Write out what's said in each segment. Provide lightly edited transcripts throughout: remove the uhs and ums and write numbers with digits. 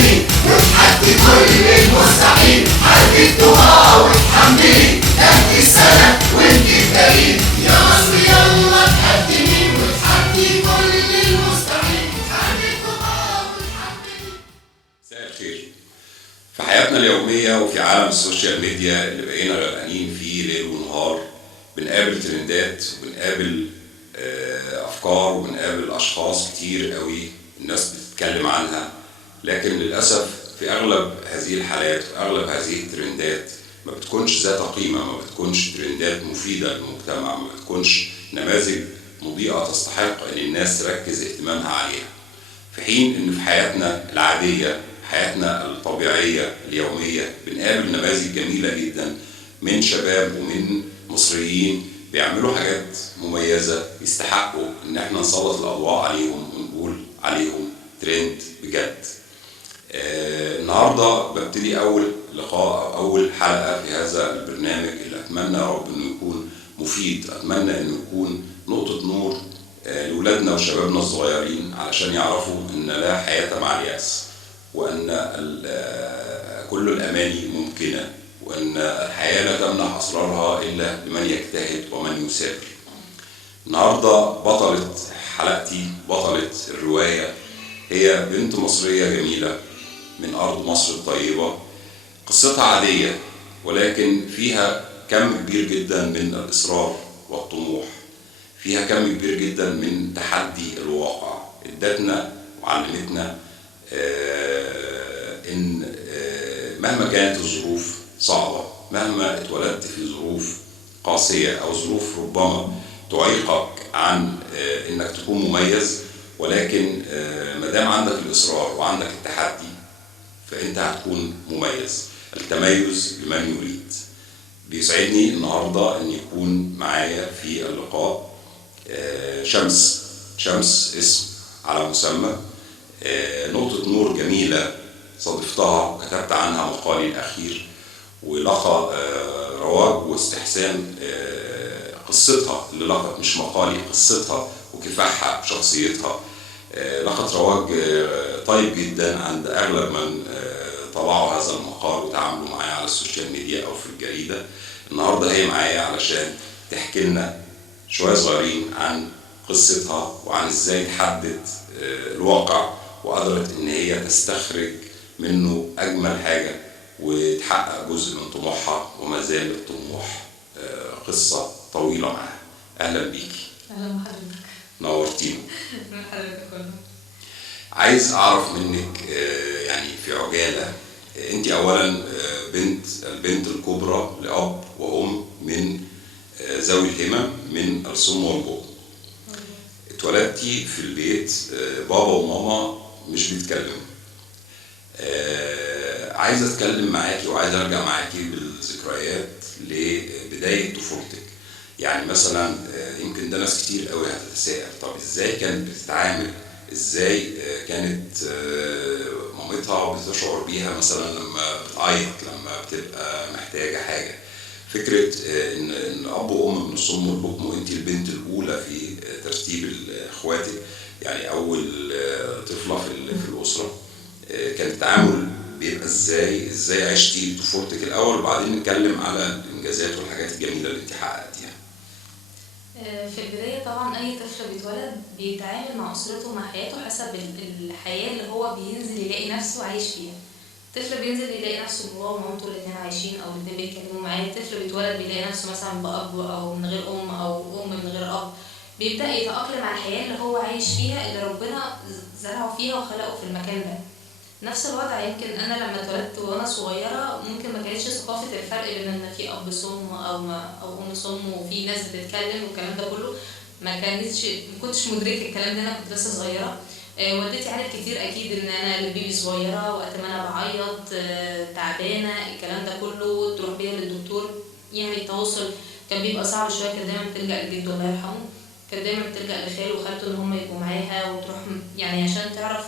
تاني وتحدي كل المستحيل، حددتها وتحملي تحت السنة وانتي الدليل. يا مصر يلا تقدمي وتحدي كل المستحيل، حددتها وتحملي. مساء الخير. في حياتنا اليومية وفي عالم السوشيال ميديا اللي بقينا غرقانين فيه ليل ونهار، بنقابل ترندات وبنقابل أفكار وبنقابل أشخاص كتير قوي الناس بتتكلم عنها، لكن للأسف في أغلب هذه الحالات وأغلب هذه الترندات ما بتكونش ذات قيمة، ما بتكونش ترندات مفيدة للمجتمع، ما بتكونش نماذج مضيئة تستحق أن الناس تركز اهتمامها عليها. في حين أن في حياتنا العادية، حياتنا الطبيعية اليومية، بنقابل نماذج جميلة جدا من شباب ومن مصريين بيعملوا حاجات مميزة يستحقوا ان احنا نسلط الاضواء عليهم ونقول عليهم ترند بجد. النهاردة ببتدي اول لقاء او اول حلقة في هذا البرنامج اللي اتمنى يا رب انه يكون مفيد، اتمنى انه يكون نقطة نور لولادنا وشبابنا الصغيرين علشان يعرفوا ان لا حياة مع اليأس، وان كل الاماني ممكنة، وأن الحياة لا تمنح أسرارها إلا لمن يجتهد ومن يثابر. النهاردة بطلة حلقتي، بطلة الرواية، هي بنت مصرية جميلة من أرض مصر الطيبة. قصتها عادية ولكن فيها كم كبير جدا من الإصرار والطموح، فيها كم كبير جدا من تحدي الواقع. ادتنا وعلمتنا إن مهما كانت الظروف صعبة، مهما اتولدت في ظروف قاسية أو ظروف ربما تعيقك عن إنك تكون مميز، ولكن مادام عندك الإصرار وعندك التحدي فأنت هتكون مميز. التميز لمن يريد. بيسعدني النهاردة أن يكون معايا في اللقاء شمس اسم على مسمى، نقطة نور جميلة صادفتها وكتبت عنها مقالي الأخير، ولقى رواج واستحسان قصتها اللي لقت، مش مقالي، قصتها وكفاحها بشخصيتها لقت رواج طيب جدا عند أغلب من طلعوا هذا المقال وتعاملوا معايا على السوشيال ميديا أو في الجريدة. النهاردة هي معايا علشان تحكي لنا شوية صغيرين عن قصتها وعن ازاي تحدد الواقع وقدرت ان هي تستخرج منه اجمل حاجة وتحقق جزء من طموحها وما زال الطموح قصة طويلة معاها. اهلا بيكي. اهلا بحضرتك. نورتينا. من حضرتك كله. عايز اعرف منك يعني في عجالة، انت اولا البنت الكبرى لأب وأم من ذوي الهمم من الصم والبكم. اتولدتي في البيت بابا وماما مش بيتكلموا. عايز اتكلم معاكي وعايز ارجع معاكي بالذكريات لبداية طفولتك. يعني مثلا يمكن ده ناس كتير قوي هتتساءل، طب ازاي كانت بتتعامل، ازاي كانت مامتها بتشعر بيها مثلا لما بتعيط، لما بتبقى محتاجة حاجة. فكرة ان اب وام من الصم والبكم وانت البنت الاولى في ترتيب اخواتك، يعني اول طفلة في الاسرة، كان التعامل بيبقى ازاي عشتي طفولتك الاول، وبعدين نتكلم على الانجازات والحاجات الجميلة اللي انت حققتيها. في البداية طبعا أي طفل بيتولد بيتعامل مع أسرته مع حياته حسب الحياة اللي هو بينزل يلاقي نفسه عايش فيها. طفل بينزل يلاقي نفسه هو ومامته الاتنين عايشين أو الاتنين بيتكلموا معاه. طفل بيتولد بيلاقي نفسه مثلا بأب أو من غير أم أو أم من غير أب، بيبدأ يتأقلم على الحياة اللي هو عايش فيها، اللي ربنا زرعه فيها وخلقه في المكان ده. نفس الوضع يمكن انا لما اتولدت وانا صغيره ممكن ما كانتش ثقافه الفرق بين ان في اب صم او ام صم وفي ناس بتتكلم والكلام ده كله، ما كنتش مدركه الكلام ده. انا كنت لسه صغيره. والدتي عارف كتير اكيد ان انا البيبي صغيره وقت ما انا بعيط تعبانه الكلام ده كله تروح بيها للدكتور. يعني التواصل كان بيبقى صعب شويه، كانت دايما بتلجأ لجده الله يرحمه، كانت دايما بتلجأ لخاله وخالته ان هم يبقوا معاها وتروح يعني عشان تعرف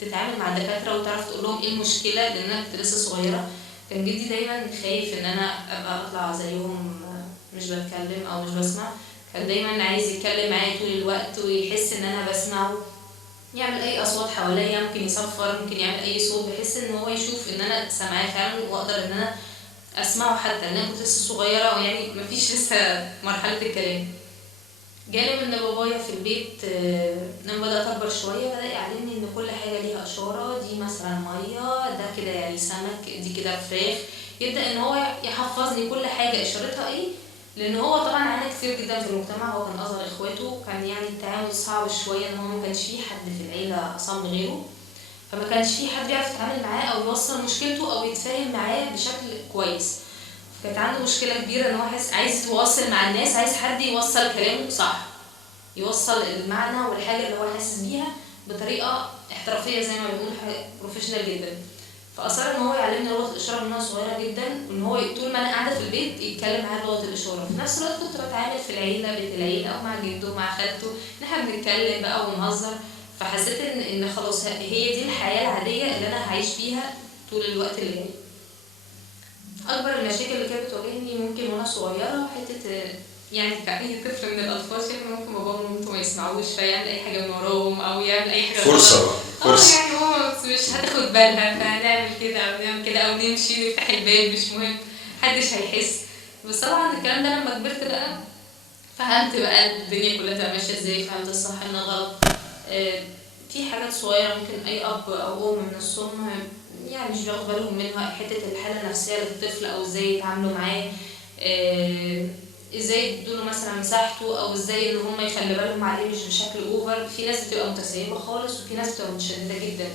تتعامل مع الدكاتره وتعرف تقول لهم ايه المشكله، لان انا كنت لسه صغيره. كان جدي دايما خايف ان انا ابقى اطلع زيهم مش بتكلم او مش بسمع. كان دايما عايز يتكلم معايا طول الوقت ويحس ان انا بسمعه. يعمل اي اصوات حواليا، ممكن يصفر، ممكن يعمل اي صوت بحيث ان هو يشوف ان انا سامعاه فعلا واقدر ان انا اسمعه، حتى ان انا كنت لسه صغيره ويعني مفيش لسه مرحله الكلام. جانب ان بابايا في البيت لما بدات اكبر شويه بدا يعلمني ان كل حاجه ليها اشاره، دي مثلا ميه، ده كده يعني سمك، دي كده فراخ. يبدا ان هو يحفظني كل حاجه اشارتها ايه، لان هو طبعا عانى كتير جدا في المجتمع، هو كان اصغر اخواته، كان يعني التعامل صعب شويه ان هو ما كانش فيه حد في العيله اصم غيره، فما كانش فيه حد يعرف يتعامل معاه او يوصل مشكلته او يتفاهم معاه بشكل كويس. كانت عنده مشكله كبيره ان هو عايز يتواصل مع الناس، عايز حد يوصل كلامه صح، يوصل المعنى والحاجه اللي هو حاسس بيها بطريقه احترافيه زي ما بنقول، حاجه بروفيشنال جدا. فاصر ان هو يعلمني لغه الاشاره من وانا صغيره جدا، وان هو طول ما انا قاعده في البيت يتكلم معايا بلغه الاشاره. في نفس الوقت كنت بتعامل في العيله، بيت العيله او مع جده مع خالته، ان احنا بنتكلم بقى ونهزر. فحسيت ان خلاص هي دي الحياه العاديه اللي انا هعيش فيها طول الوقت اللي جاي. اكبر المشاكل اللي كانت بتواجهني ممكن وانا صغيره حته، يعني كأي طفل من الاطفال شايف ممكن باباهم ومامته ما يسمعوش فيعمل اي حاجه من وراهم او يعمل اي حاجه فرصه بقى، فرصه. يعني ماما مش هتاخد بالها فهنعمل كده او نعمل كده او نمشي نفتح الباب مش مهم، محدش هيحس. بس طبعا الكلام ده لما كبرت بقى فهمت بقى الدنيا كلها تبقى ماشيه ازاي، فهمت الصح من الغلط. في حاجات صغيره ممكن اي اب او ام من الصم يعني مش بياخد بالهم منها، حته الحاله النفسيه للطفل او ازاي يتعاملوا معاه، ازاي يدوله مثلا مساحته، او ازاي ان هم يخلي بالهم عليه مش بشكل اوفر. في ناس بتبقى متسيبه خالص وفي ناس بتبقى متشدده جدا،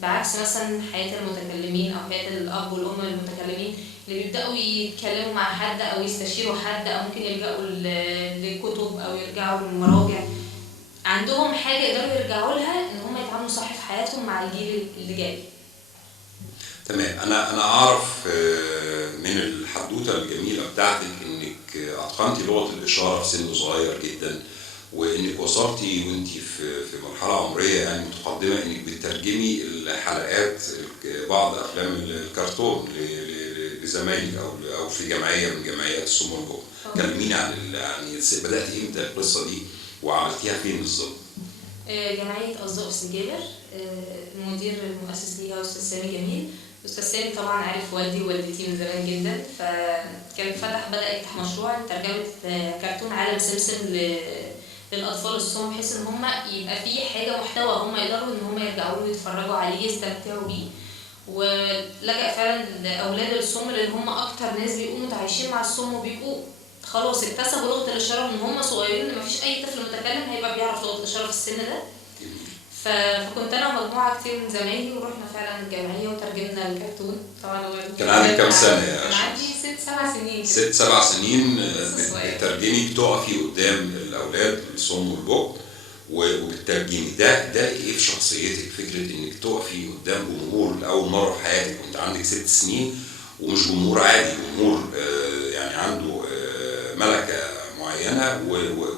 بعكس مثلا حياه المتكلمين او حياه الاب والام المتكلمين اللي بيبداوا يتكلموا مع حد او يستشيروا حد او ممكن يلجأوا لكتب او يرجعوا للمراجع، عندهم حاجه يقدروا يرجعوا لها ان هم يتعاملوا صح في حياتهم مع الجيل اللي جاي. تمام. انا اعرف من الحدوته الجميله بتاعتك انك اتقنتي لغه الاشاره في سن صغير جدا، وانك وصلتي وانت في مرحله عمريه يعني متقدمه انك بتترجمي الحلقات بعض افلام الكرتون لزمايلك او في جمعيه من جمعيات الصم والبكم. كلميني عن يعني بداتي امتى القصه دي وعملتيها فين بالظبط؟ جمعيه اصدقاء سنجابر، المدير المؤسس ليها استاذ سامي جميل. استاذ سامي طبعا عارف والدي ووالدتي من زمان جدا، فكان بدأ يفتح مشروع ترجمة كرتون عالم سمسم للأطفال الصم، بحيث إن هم يبقى فيه حاجة محتوى هم يقدروا إن هم يرجعوا له يتفرجوا عليه يستمتعوا بيه. ولجأ فعلا لأولاد الصم لأن هم أكتر ناس بيبقوا متعايشين مع الصم وبيبقوا خلاص اكتسبوا لغة الإشارة من هم صغيرين، إن مفيش أي طفل متكلم هيبقى بيعرف لغة الإشارة في السن ده. فكنت انا ومجموعه كتير من زمايلي ورحنا فعلا الجمعيه وترجمنا الكرتون. طبعا كان عندك كام سنه يا كان عندي 6-7 سنين. 6-7 سنين بتترجمي، بتقفي قدام الاولاد الصم والبكم وبتترجمي. ده ايه في شخصيتك؟ فكره انك تقفي قدام جمهور لاول مره في حياتك وانت عندك 6 سنين، ومش جمهور عادي، جمهور يعني عنده ملكه معينه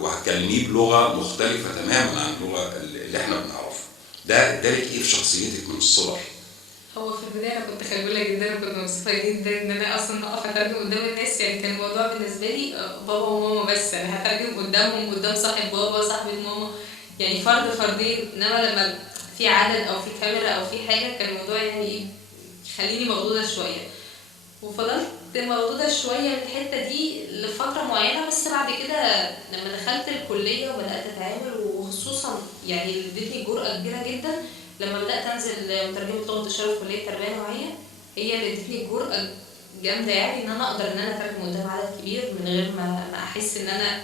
وهتكلميه بلغه مختلفه تماما عن اللغه اللي احنا بنعرفها. ده لك ايه في شخصيتك من الصغر؟ هو في البدايه انا كنت خجوله جدا، انا كنت مبسوطه جدا ان انا اصلا اقف اترجم قدام الناس، يعني كان الموضوع بالنسبه لي بابا وماما بس، انا هترجم قدامهم قدام صاحب بابا صاحبه ماما، يعني فرد فردين. انما لما في عدد او في كاميرا او في حاجه كان الموضوع يعني ايه يخليني مخضوضه شويه، وفضلت مخضوضه شويه من الحته دي لفتره معينه. بس بعد كده لما دخلت الكليه وبدات اتعامل، وخصوصا يعني اللي ادتني جرأه كبيره جدا لما بدات انزل مترجمه لغه الاشاره في كليه التربيه النوعيه، هي اللي ادتني جرأه جامده يعني ان انا اقدر ان انا اترجم قدام عدد كبير من غير ما احس ان انا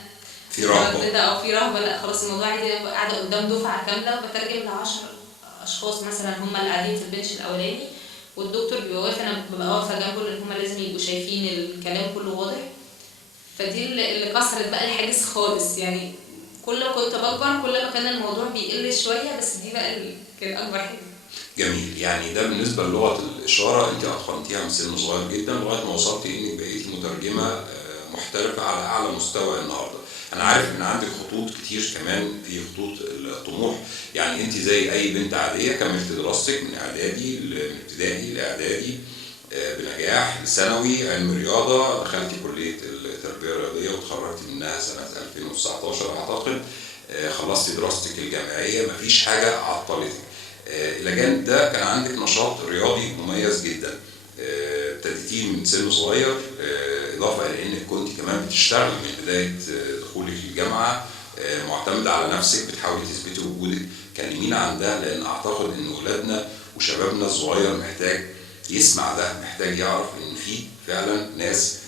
في رهبه او في رهبه. لا خلاص الموضوع عادي، قاعده قدام دفعه كامله وبترجم ل10 اشخاص مثلا هم اللي قاعدين في البنش الاولاني، والدكتور بيبقى واقف، انا ببقى واقفه جنبه لان هم لازم يبقوا شايفين الكلام كله واضح. فدي اللي كسرت بقى الحاجز خالص، يعني كل ما كنت بكبر كل ما كان الموضوع بيقل شويه، بس دي بقى كان اكبر حاجه. جميل. يعني ده بالنسبه للغه الاشاره انت اتقنتيها من سن صغير جدا لغايه ما وصلتي انك بقيتي مترجمه محترفه على اعلى مستوى النهارده. انا عارف ان عندك خطوط كتير كمان، في خطوط الطموح، يعني انت زي اي بنت عاديه كملت دراستك من اعدادي من ابتدائي لاعدادي بنجاح، ثانوي علم رياضه، دخلتي كليه التربيه الرياضيه وتخرجتي منها سنه 2019 اعتقد. خلصت دراستك الجامعيه، مفيش حاجه عطلتك. الى جانب ده كان عندك نشاط رياضي مميز جدا، ابتديتيه من سن صغير، اضافه الى انك كنت كمان بتشتغل من بدايه دخولك الجامعه، معتمده على نفسك، بتحاولي تثبتي وجودك. كلمينا عن ده، لان اعتقد ان اولادنا وشبابنا الصغير محتاج يسمع ده، محتاج يعرف ان في فعلا ناس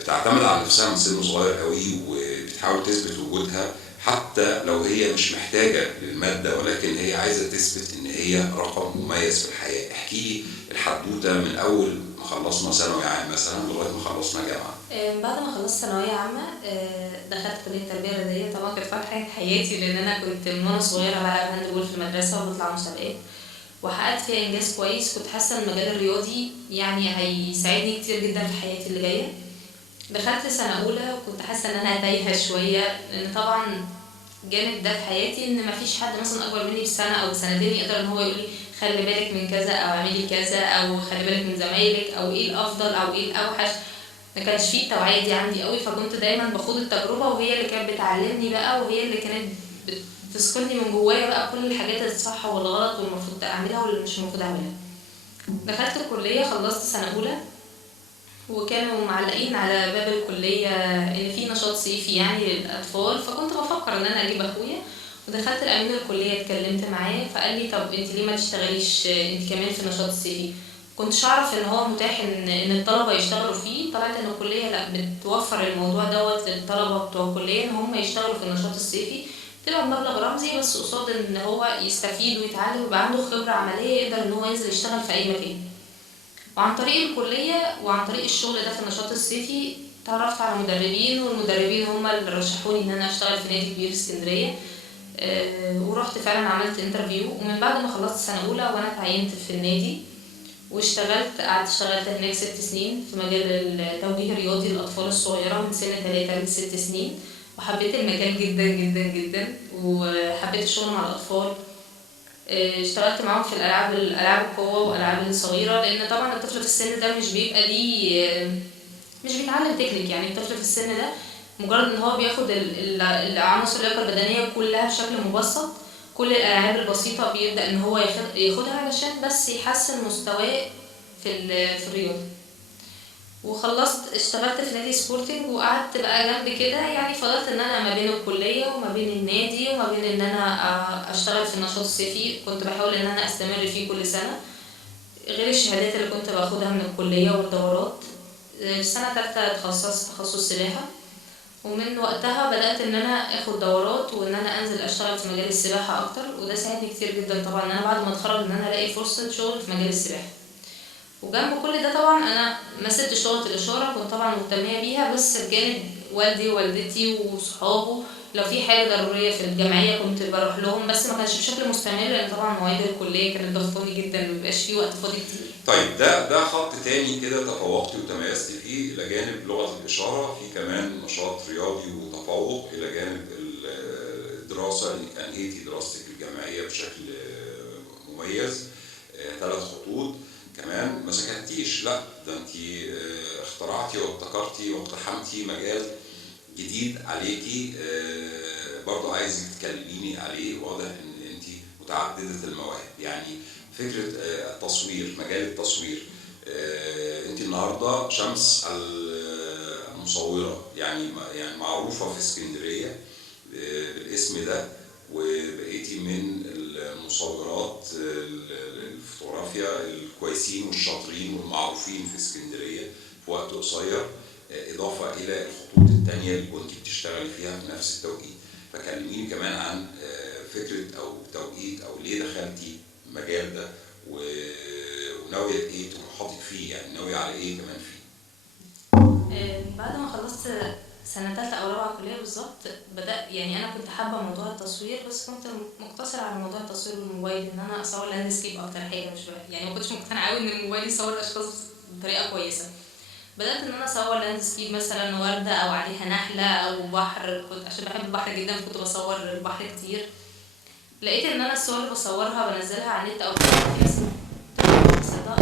بتعتمد على نفسها من سن صغير قوي، وبتحاول تثبت وجودها حتى لو هي مش محتاجه للماده، ولكن هي عايزه تثبت ان هي رقم مميز في الحياه. احكي لي الحدوته من اول ما خلصنا ثانوي عام مثلا لغايه ما خلصنا جامعه. بعد ما خلصت ثانوية عامة دخلت كلية تربية رياضية. طبعا كانت فرحة حياتي، لأن أنا كنت من وأنا صغيرة بلعب هاندبول في المدرسة وبطلع مسابقات، وحققت فيها إنجاز كويس. كنت حاسة إن المجال الرياضي يعني هيساعدني كتير جدا في حياتي اللي جاية. دخلت سنة أولى وكنت حاسة إن أنا تايهة شوية، لأن طبعا جانب ده في حياتي إن مفيش حد مثلا أكبر مني بسنة أو بسنتين يقدر إن هو يقولي خلي بالك من كذا أو اعملي كذا أو خلي بالك من زمايلك أو إيه الأفضل أو إيه الأوحش. ما كانش فيه التوعية دي عندي قوي، فكنت دايما بخوض التجربة، وهي اللي كانت بتعلمني بقى، وهي اللي كانت بتثقلني من جوايا بقى كل الحاجات الصح والغلط والمفروض اعملها واللي مش المفروض اعملها. دخلت الكلية، خلصت سنة أولى، وكانوا معلقين على باب الكلية إن في نشاط صيفي يعني للأطفال، فكنت بفكر إن أنا أجيب أخويا. ودخلت الأمين الكلية، اتكلمت معاه فقال لي طب أنت ليه ما تشتغليش أنت كمان في النشاط الصيفي؟ كنتش أعرف إن هو متاح إن الطلبة يشتغلوا فيه. طلعت إن الكلية لأ، بتوفر الموضوع دوت للطلبة بتوع الكلية إن هم يشتغلوا في النشاط الصيفي، تبقى بمبلغ رمزي بس قصاد إن هو يستفيد ويتعلم ويبقى عنده خبرة عملية يقدر إن هو ينزل يشتغل في أي مكان. وعن طريق الكلية وعن طريق الشغل ده في النشاط الصيفي تعرفت على مدربين، والمدربين هم اللي رشحوني ان انا اشتغل في نادي كبير في اسكندريه. ورحت فعلا عملت انترفيو، ومن بعد ما خلصت سنه اولى وانا اتعينت في النادي واشتغلت. قعدت اشتغلت هناك 6 سنين في مجال التوجيه الرياضي للاطفال الصغيره من سن 3 ل 6 سنين، وحبيت المجال جدا جدا جدا، وحبيت الشغل مع الاطفال. اشتغلت معاهم في الالعاب القوه والالعاب الصغيره، لان طبعا الطفل في السن ده مش بيبقى ليه، مش بيتعلم تكنيك. يعني الطفل في السن ده مجرد ان هو بياخد العناصر اللياقه البدنيه كلها بشكل مبسط، كل الالعاب البسيطه بيبدا ان هو ياخدها علشان بس يحسن مستواه في الرياضه. وخلصت اشتغلت في نادي سبورتنج، وقعدت بقى جنب كده. يعني فضلت ان انا ما بين الكليه وما بين النادي وما بين ان انا اشتغل في النشاط الصيفي. كنت بحاول ان انا استمر فيه كل سنه، غير الشهادات اللي كنت باخدها من الكليه والدورات. سنه ثالثه اتخصصت تخصص سباحه، ومن وقتها بدات ان انا اخد دورات وان انا انزل اشتغل في مجال السباحه اكتر، وده ساعدني كتير جدا طبعا ان انا بعد ما اتخرج ان انا الاقي فرصه شغل في مجال السباحه. وجنب كل ده طبعا انا ما سبت شغلة الاشاره، كنت طبعا مهتميه بيها، بس بجانب والدي ووالدتي وصحابه لو في حاجه ضروريه في الجمعيه كنت بروح لهم، بس ما كانش بشكل مستمر لان طبعا مواعيد الكليه كانت ضغطاني جدا، ما بيبقاش في وقت فاضي كتير. طيب ده خط تاني كده تفوقتي وتميزتي فيه، الى جانب لغه الاشاره في كمان نشاط رياضي وتفوق، الى جانب الدراسه اللي انهيتي دراستك الجامعيه بشكل مميز. 3 خطوط كمان ما سكتتيش، لا ده انت اخترعتي وابتكرتي واقتحمتي مجال جديد عليكي، برضو عايزك تكلميني عليه. واضح ان انت متعدده المواهب، يعني فكره التصوير، مجال التصوير. انت النهارده شمس المصوره، يعني معروفه في اسكندريه بالاسم ده، وبقيتي من المصورات الفوتوغرافيا الكويسين والشاطرين والمعروفين في اسكندريه في وقت قصير، اضافه الى الخطوط الثانيه اللي كنت بتشتغلي فيها في نفس التوقيت. فكلميني كمان عن فكره او توقيت او ليه دخلتي المجال ده، وناويه ايه طموحاتك فيه، يعني ناويه على ايه كمان فيه؟ بعد ما خلصت سنة تالتة أو رابعة كلية بالظبط، يعني أنا كنت حابة موضوع التصوير، بس كنت مقتصرة على موضوع التصوير بالموبايل، إن أنا أصور لاندسكيب أكتر حاجة، مش يعني ما كنتش مقتنعة أوي إن الموبايل يصور أشخاص بطريقة كويسة. بدأت إن أنا أصور لاندسكيب مثلا وردة أو عليها نحلة أو بحر، كنت عشان بحب البحر جدا كنت بصور البحر كتير. لقيت إن أنا الصور اللي بصورها بنزلها على النت أو ده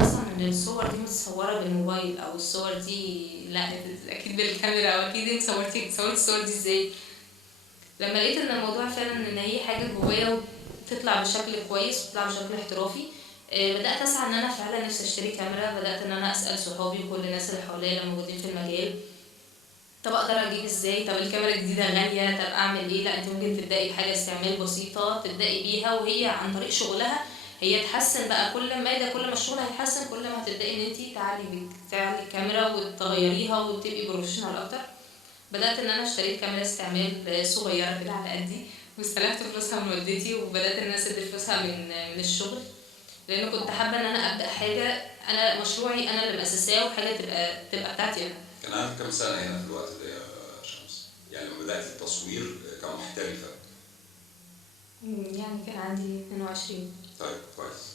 اصلا ان الصور دي متصوره بالموبايل، او الصور دي لا اكيد بالكاميرا، او اكيد انت صورتي الصور دي ازاي. لما لقيت ان الموضوع فعلا ان هي حاجه جوايا وتطلع بشكل كويس وتطلع بشكل احترافي، بدات اسعى ان انا فعلا نفسي اشتري كاميرا. بدات ان انا اسال صحابي وكل الناس اللي حواليا اللي موجودين في المجال، طب اقدر اجيب ازاي، طب الكاميرا الجديده غاليه، طب اعمل ايه. لا، انت ممكن تبداي بحاجه استعمال بسيطه تبداي بيها، وهي عن طريق شغلها هي تحسن بقى. كل ما الشغل هيتحسن كل ما هتبداي ان انت تعلي الكاميرا وتغيريها وتبقي بروفيشنال اكتر. بدات ان انا اشتريت كاميرا استعمال صغيره كده على قدي، واستلفت فلوسها من والدتي، وبدات ان انا اسد فلوسها من الشغل، لان كنت حابه ان انا ابدا حاجه انا مشروعي انا اللي مؤسساه، وحاجه تبقى بتاعتي انا. كان عندك كام سنة هنا في الوقت ده يا شمس؟ يعني لما بدأت التصوير كمحترفة. يعني كان عندي 22. طيب كويس.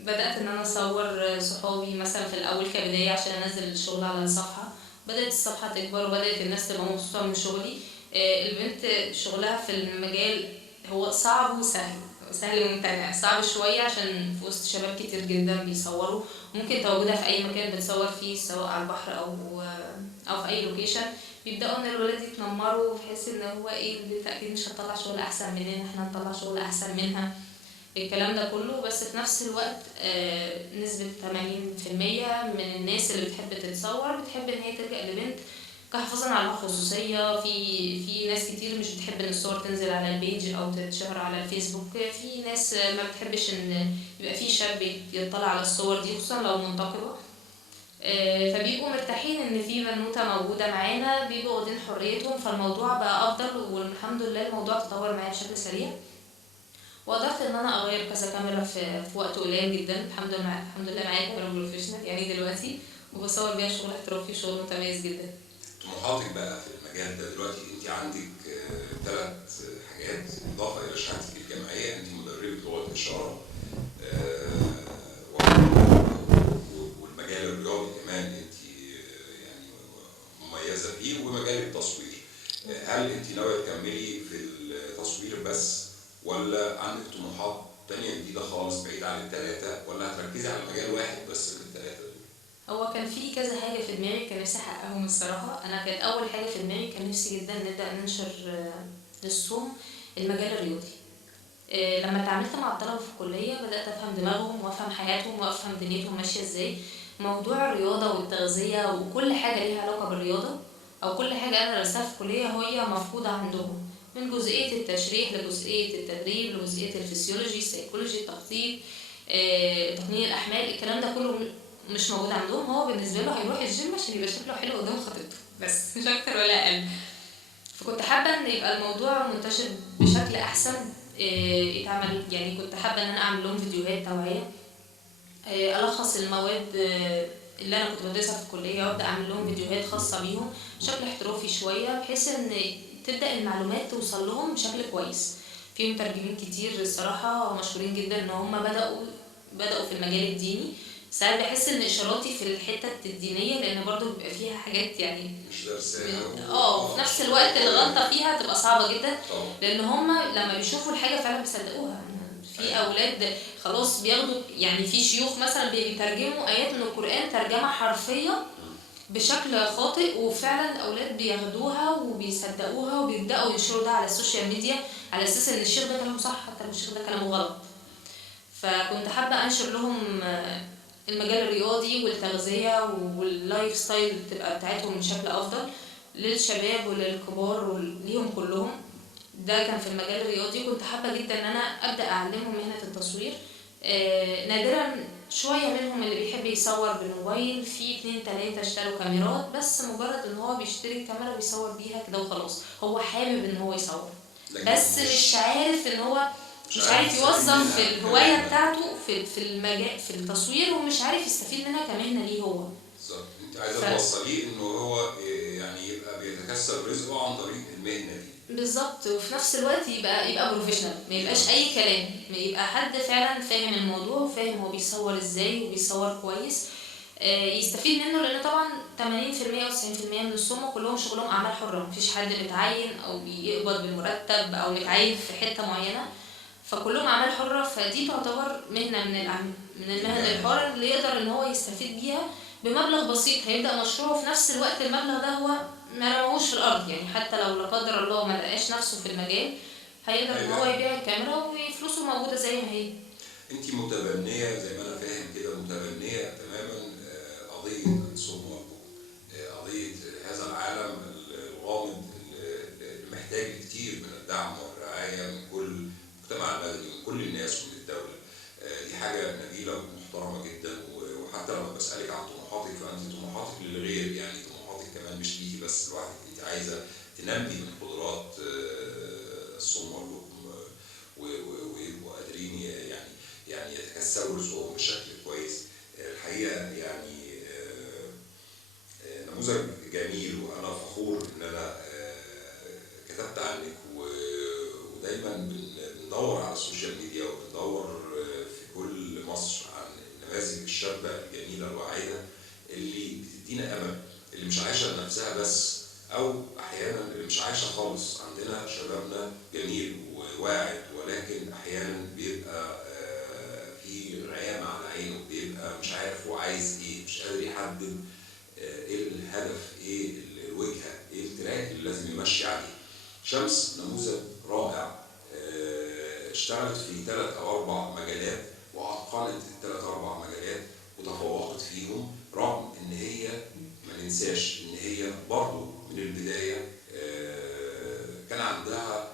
بدأت إن أنا أصور صحابي مثلا في الأول كبداية عشان أنزل الشغل على الصفحة. بدأت الصفحة تكبر وبدأت الناس تبقى مبسوطة من شغلي. البنت شغلها في المجال هو صعب وسهل، سهل وممتنع. صعب شوية عشان في وسط شباب كتير جدا بيصوروا، ممكن تواجدها في أي مكان بتصور فيه سواء على البحر أو في أي لوكيشن. بيبدأوا إن الولاد يتنمروا بحيث إن هو إيه، البنت أكيد مش هتطلع شغل أحسن مننا، إحنا هنطلع شغل أحسن منها، الكلام ده كله. بس في نفس الوقت نسبة 80% من الناس اللي بتحب تتصور بتحب ان هي تلجأ لبنت كحفاظا على الخصوصية. في ناس كتير مش بتحب ان الصور تنزل على البيج او تتشهر على الفيسبوك. في ناس ما بتحبش ان يبقى في شاب يطلع على الصور دي خصوصا لو منتقبة. فبيبقوا مرتاحين ان في بنوتة موجودة معانا، بيبقوا واخدين حريتهم. فالموضوع بقى افضل، والحمد لله الموضوع تطور معايا بشكل سريع، وقدرت ان انا اغير كذا كاميرا في وقت قليل جدا. الحمد لله معايا كاميرا بروفيشنال يعني دلوقتي، وبصور بيها شغل احترافي وشغل متميز جدا. طموحاتك بقى في المجال ده دلوقتي، انت عندك 3 حاجات اضافه الى شهادتك الجامعيه. انت مدربه لغه اشاره، والمجال الرياضي كمان انت يعني مميزه فيه، ومجال التصوير. هل انت ناويه تكملي في التصوير بس، ولا عندك طموحات تانية جديدة خالص بعيد عن ال3، ولا هتركزي على مجال واحد بس من ال3 دول؟ هو كان في كذا حاجة في دماغي كان نفسي أحققهم الصراحة. أنا كانت أول حاجة في دماغي كان نفسي جدا نبدأ ننشر للصوم المجال الرياضي. لما اتعاملت مع الطلبة في الكلية بدأت أفهم دماغهم وأفهم حياتهم وأفهم دنيتهم ماشية إزاي. موضوع الرياضة والتغذية وكل حاجة ليها علاقة بالرياضة، أو كل حاجة أنا درستها في الكلية هي مفقودة عندهم، من جزئية التشريح لجزئية التدريب لجزئية الفسيولوجي، السيكولوجي، التخطيط، تقنية الأحمال. الكلام ده كله مش موجود عندهم. هو بالنسبة له هيروح الجيم عشان يبقى شكله حلو قدام خطيبته بس، مش أكتر ولا أقل. فكنت حابة إن يبقى الموضوع منتشر بشكل أحسن، يتعمل يعني. كنت حابة إن أنا أعمل لهم فيديوهات توعية، ألخص المواد اللي أنا كنت بدرسها في الكلية، وأبدأ أعمل لهم فيديوهات خاصة بيهم بشكل احترافي شوية، بحيث إن تبدأ المعلومات توصل لهم بشكل كويس. في مترجمين كتير الصراحة مشهورين جدا إن هم بدأوا في المجال الديني. ساعات بحس إن إشاراتي في الحتة الدينية، لأن برضو بيبقى فيها حاجات يعني مش درسها في نفس الوقت الغلطة فيها تبقى صعبة جدا، طبعا. لأن هم لما بيشوفوا الحاجة فعلا بيصدقوها. في أولاد خلاص بياخدوا يعني، في شيوخ مثلا بيترجموا آيات من القرآن ترجمة حرفية بشكل خاطئ، وفعلا الأولاد بياخدوها وبيصدقوها وبيبدأوا ينشروا ده على السوشيال ميديا على أساس إن الشيخ ده كلامه صح حتى لو الشيخ ده كلامه غلط. فكنت حابة أنشر لهم المجال الرياضي والتغذية واللايف ستايل تبقى بتاعتهم بشكل أفضل للشباب وللكبار وليهم كلهم. ده كان في المجال الرياضي. كنت حابة جدا ان انا ابدأ اعلمهم مهنة التصوير. نادرا شوية منهم اللي بيحب يصور بالموبايل، في 2-3 اشتروا كاميرات، بس مجرد ان هو بيشتري كاميرا ويصور بيها كده وخلاص. هو حابب ان هو يصور بس مش عارف ان هو مش عارف يوظف في الهواية بتاعته في المجال في التصوير، ومش عارف يستفيد منها كمهنة ليه هو. بالظبط. انت عايزة توصليه انه هو يعني يبقى بيتكسب رزقه عن طريق المهنة دي. بالظبط. وفي نفس الوقت يبقى بروفيشنال، ما يبقاش اي كلام، ما يبقى حد فعلا فاهم الموضوع وفاهم هو بيصور ازاي وبيصور كويس، يستفيد منه. لان طبعا 80% او 90% من الصم كلهم شغلهم اعمال حره، مفيش حد متعين او بيقبض بالمرتب او متعين في حته معينه، فكلهم اعمال حره. فدي تعتبر مهنه من المهن الحره اللي يقدر ان هو يستفيد بيها بمبلغ بسيط هيبدأ مشروعه، في نفس الوقت المبلغ ده هو ما رموش في الأرض، يعني حتى لو لا قدر الله ما لقاش نفسه في المجال هيقدر إن هو يبيع الكاميرا وفلوسه موجودة زي ما هي. انت متبنيه زي ما انا فاهم كده، متبنيه تماما قضيه الصم والبكم، قضيه هذا العالم الغامض اللي محتاج كتير من الدعم والرعايه من كل المجتمع المدني ومن كل الناس ومن الدوله. دي حاجه نبيله ومحترمه جدا. وحتى لما بسالك عن طموحاتك فانت طموحاتك للغير، يعني طموحاتك كمان مش ليكي بس لوحدك، انت عايزه تنمي من قدرات الصم والبكم ويبقوا قادرين يعني يتكسبوا رزقهم بشكل كويس. الحقيقه يعني نموذج جميل، وانا فخور ان انا كتبت عنك. ودايما بندور على السوشيال ميديا وبندور في كل مصر عن النماذج الشابه الجميله الواعده اللي بتدينا امل، اللي مش عايشه لنفسها بس، او احيانا اللي مش عايشه خالص. عندنا شبابنا جميل وواعد، ولكن احيانا بيبقى في غيام على عينه، بيبقى مش عارف هو عايز ايه، مش قادر يحدد ايه الهدف، ايه الوجهه، ايه التراك اللي لازم يمشي عليه. شمس نموذج رائع، اشتغلت في 3 أو 4 مجالات واتقنت ال3 أو 4 مجالات وتفوقت فيهم، رغم ان هي ما ننساش ان هي برضه من البدايه كان عندها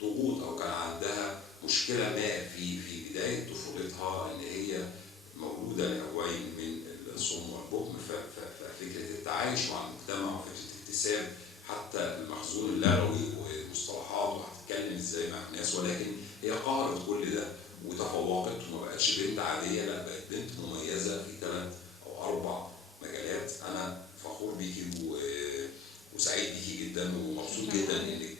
ضغوط او كان عندها مشكله ما في بدايه طفولتها، ان هي مولوده لابوين من الصم والبكم. ففكره التعايش مع المجتمع وفكره اكتساب حتى المخزون اللغوي والمصطلحات وهتتكلم ازاي مع الناس، ولكن هي قهرت كل ده وتفوقت وما بقتش بنت عاديه، لا بقت بنت مميزه في 3 أو 4 مجالات. انا فخور بيكي وسعيد بيكي جدا ومبسوط جدا انك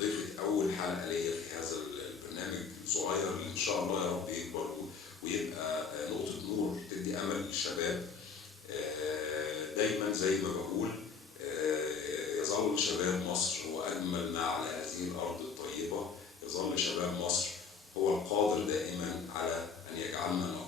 ضيفة اول حلقه ليا في هذا البرنامج الصغير اللي ان شاء الله يا رب يكبر ويبقى نقطه نور تدي امل للشباب. دايما زي ما بقول يظل شباب مصر هو اجمل ما على هذه الارض الطيبه، يظل شباب مصر هو القادر دائما على ان يجعلنا